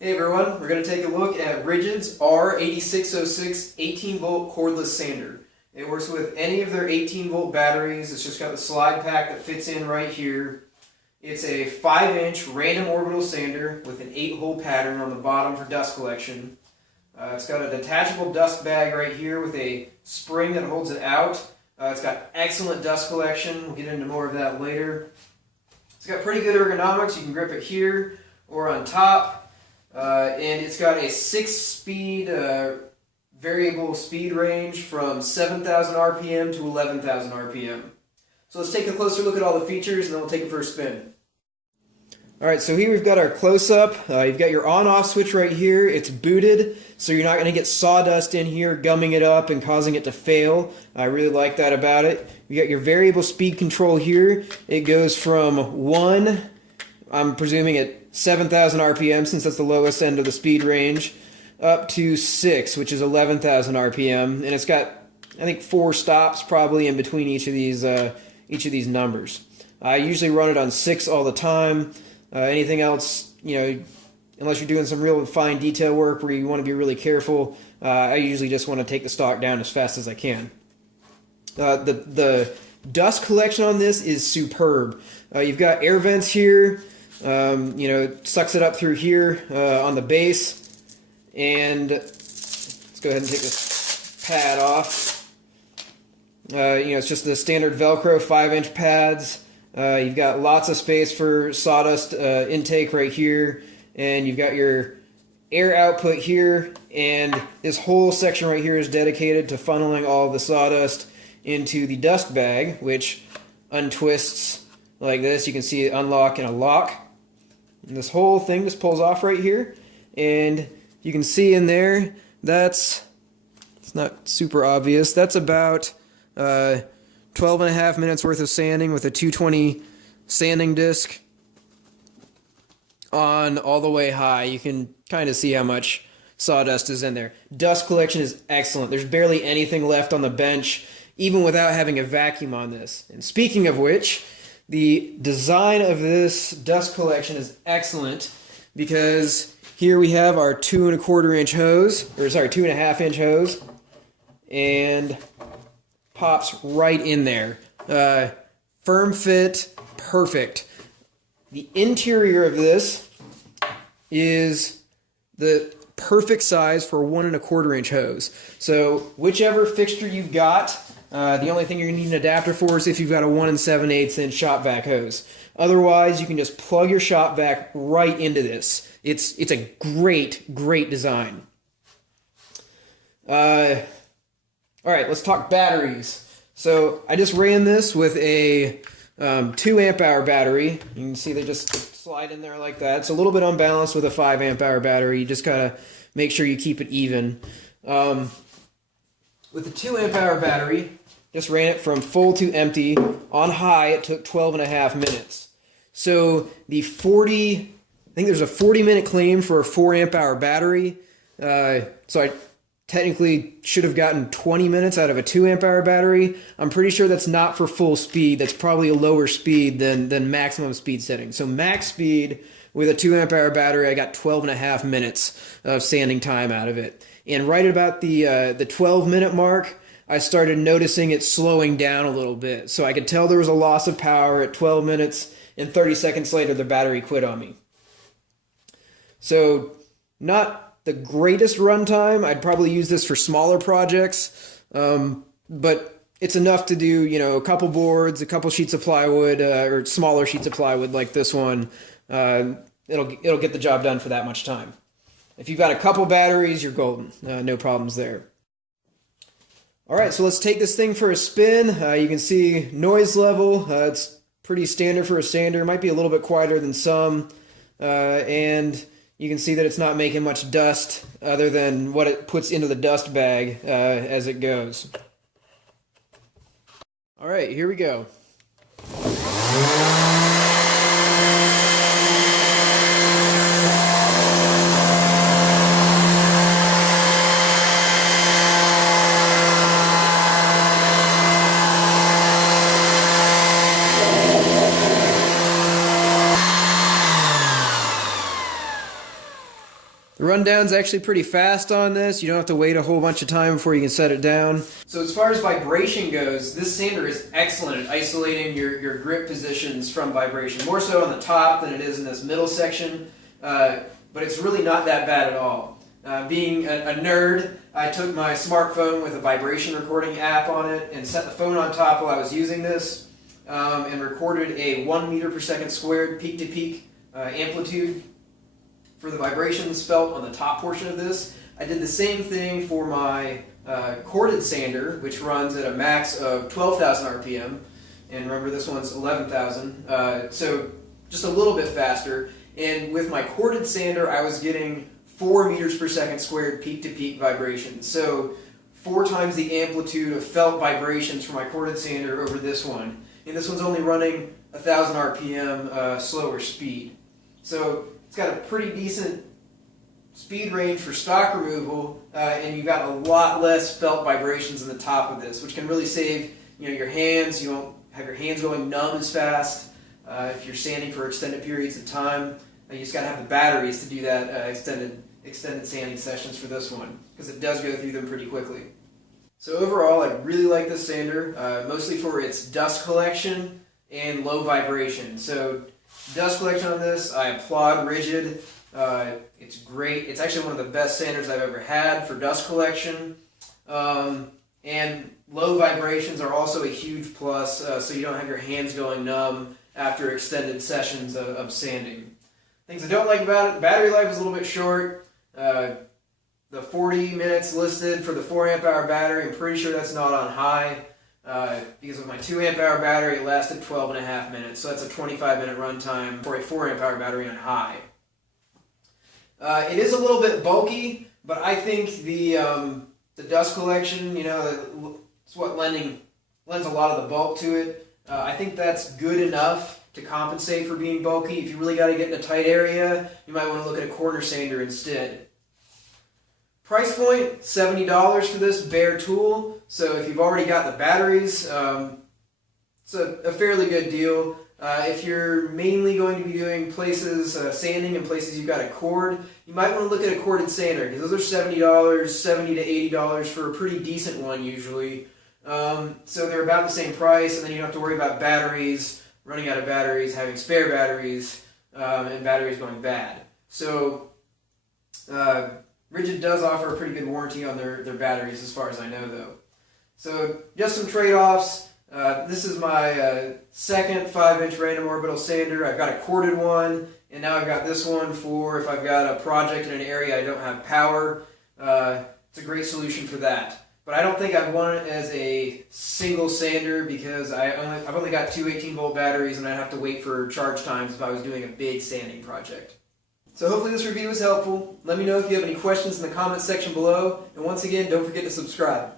Hey everyone, we're going to take a look at Ridgid's R8606 18-volt cordless sander. It works with any of their 18-volt batteries. It's just got the slide pack that fits in right here. It's a 5-inch random orbital sander with an 8-hole pattern on the bottom for dust collection. It's got a detachable dust bag right here with a spring that holds it out. It's got excellent dust collection. We'll get into more of that later. It's got pretty good ergonomics. You can grip it here or on top. And it's got a 6-speed variable speed range from 7,000 RPM to 11,000 RPM. So let's take a closer look at all the features and then we'll take it for a spin. Alright, so here we've got our close-up. You've got your on-off switch right here. It's booted, so you're not going to get sawdust in here, gumming it up and causing it to fail. I really like that about it. You got your variable speed control here. It goes from 1, I'm presuming at 7,000 RPM, since that's the lowest end of the speed range, up to 6, which is 11,000 RPM, and it's got, I think, 4 stops probably in between each of these numbers. I usually run it on 6 all the time. Anything else, unless you're doing some real fine detail work where you want to be really careful, I usually just want to take the stock down as fast as I can. The dust collection on this is superb. You've got air vents here. It sucks it up through here on the base, and let's go ahead and take this pad off. It's just the standard Velcro 5-inch pads. You've got lots of space for sawdust intake right here, and you've got your air output here, and this whole section right here is dedicated to funneling all the sawdust into the dust bag, which untwists like this. You can see it unlock and a lock. And this whole thing just pulls off right here, and you can see in there, it's not super obvious, that's about 12.5 minutes worth of sanding with a 220 sanding disc on all the way high. You can kind of see how much sawdust is in there. Dust collection is excellent. There's barely anything left on the bench, even without having a vacuum on this. And speaking of which, the design of this dust collection is excellent, because here we have our 2.25-inch hose, or sorry, 2.5-inch hose, and pops right in there. Firm fit, perfect. The interior of this is the perfect size for a 1.25-inch hose. So whichever fixture you've got, the only thing you're going to need an adapter for is if you've got a 1 7/8-inch shop vac hose. Otherwise, you can just plug your shop vac right into this. It's a great design. Alright, let's talk batteries. So I just ran this with a 2 amp hour battery. You can see they just slide in there like that. It's a little bit unbalanced with a 5 amp hour battery. You just gotta make sure you keep it even. With the 2 amp hour battery, just ran it from full to empty. On high, it took 12.5 minutes. So I think there's a 40-minute claim for a 4 amp hour battery. So I technically should have gotten 20 minutes out of a 2 amp hour battery. I'm pretty sure that's not for full speed. That's probably a lower speed than maximum speed setting. So max speed with a 2 amp hour battery, I got 12.5 minutes of sanding time out of it. And right about the 12-minute mark, I started noticing it slowing down a little bit. So I could tell there was a loss of power at 12 minutes, and 30 seconds later the battery quit on me. So not the greatest runtime. I'd probably use this for smaller projects, but it's enough to do, a couple boards, a couple sheets of plywood, or smaller sheets of plywood like this one. It'll get the job done for that much time. If you've got a couple batteries, you're golden. No problems there. Alright, so let's take this thing for a spin. You can see noise level. It's pretty standard for a sander. It might be a little bit quieter than some. And you can see that it's not making much dust other than what it puts into the dust bag as it goes. Alright, here we go. The rundown's actually pretty fast on this. You don't have to wait a whole bunch of time before you can set it down. So as far as vibration goes, this sander is excellent at isolating your grip positions from vibration. More so on the top than it is in this middle section, but it's really not that bad at all. Being a nerd, I took my smartphone with a vibration recording app on it and set the phone on top while I was using this and recorded a 1 meter per second squared peak-to-peak amplitude for the vibrations felt on the top portion of this. I did the same thing for my corded sander, which runs at a max of 12,000 RPM, and remember this one's 11,000, so just a little bit faster. And with my corded sander, I was getting 4 meters per second squared peak-to-peak vibrations, so 4 times the amplitude of felt vibrations for my corded sander over this one. And this one's only running 1,000 RPM slower speed. So it's got a pretty decent speed range for stock removal, and you've got a lot less felt vibrations in the top of this, which can really save your hands. You won't have your hands going numb as fast if you're sanding for extended periods of time. You just got to have the batteries to do that extended sanding sessions for this one, because it does go through them pretty quickly. So overall, I really like this sander, mostly for its dust collection and low vibration. So dust collection on this, I applaud Ridgid. It's great. It's actually one of the best sanders I've ever had for dust collection. And low vibrations are also a huge plus, so you don't have your hands going numb after extended sessions of sanding. Things I don't like about it, battery life is a little bit short. The 40 minutes listed for the 4 amp hour battery, I'm pretty sure that's not on high. Because with my 2 amp hour battery, it lasted 12.5 minutes, so that's a 25-minute runtime for a 4 amp hour battery on high. It is a little bit bulky, but I think the dust collection, it's what lends a lot of the bulk to it. I think that's good enough to compensate for being bulky. If you really got to get in a tight area, you might want to look at a corner sander instead. Price point, $70 for this bare tool. So if you've already got the batteries, it's a fairly good deal. If you're mainly going to be doing places, sanding in places you've got a cord, you might want to look at a corded sander, because those are $70, $70 to $80 for a pretty decent one usually. So they're about the same price, and then you don't have to worry about batteries, running out of batteries, having spare batteries, and batteries going bad. So Ridgid does offer a pretty good warranty on their batteries as far as I know though. So just some trade-offs. This is my second 5-inch random orbital sander. I've got a corded one, and now I've got this one for if I've got a project in an area I don't have power. It's a great solution for that. But I don't think I'd want it as a single sander, because I've only got 2 18-volt batteries, and I'd have to wait for charge times if I was doing a big sanding project. So hopefully this review was helpful. Let me know if you have any questions in the comments section below, and once again, don't forget to subscribe.